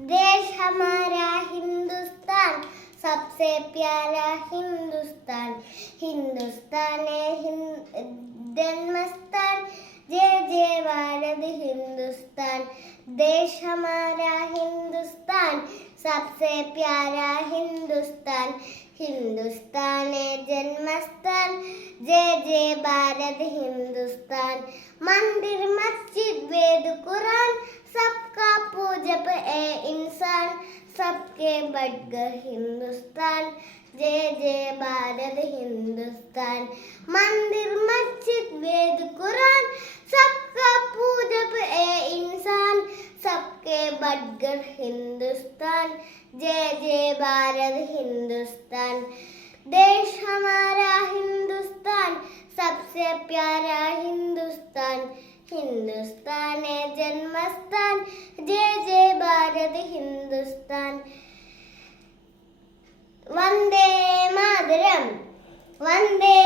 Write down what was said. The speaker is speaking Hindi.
देश हमारा हिंदुस्तान, सबसे प्यारा हिंदुस्तान। हिंदुस्तान है जन्मस्थान, जय जय भारत हिंदुस्तान। देश हमारा हिंदुस्तान, सबसे प्यारा हिंदुस्तान। हिंदुस्तान है जन्मस्थान, जय जय भारत हिंदुस्तान। मंदिर मस्जिद वेद कुरान, सबका पूजक है इंसान। सबके बढ़कर हिंदुस्तान, जय जय भारत हिंदुस्तान। मंदिर मस्जिद वेद कुरान, सबका पूजक है इंसान। सबके बढ़कर हिंदुस्तान, जय जय भारत हिंदुस्तान। देश हमारा हिंदुस्तान, सबसे प्यारा हिंदुस्तान। हिंदुस्तान है जन्मस्थान, जय जय भारत हिंदुस्तान। वंदे मातरम, वंदे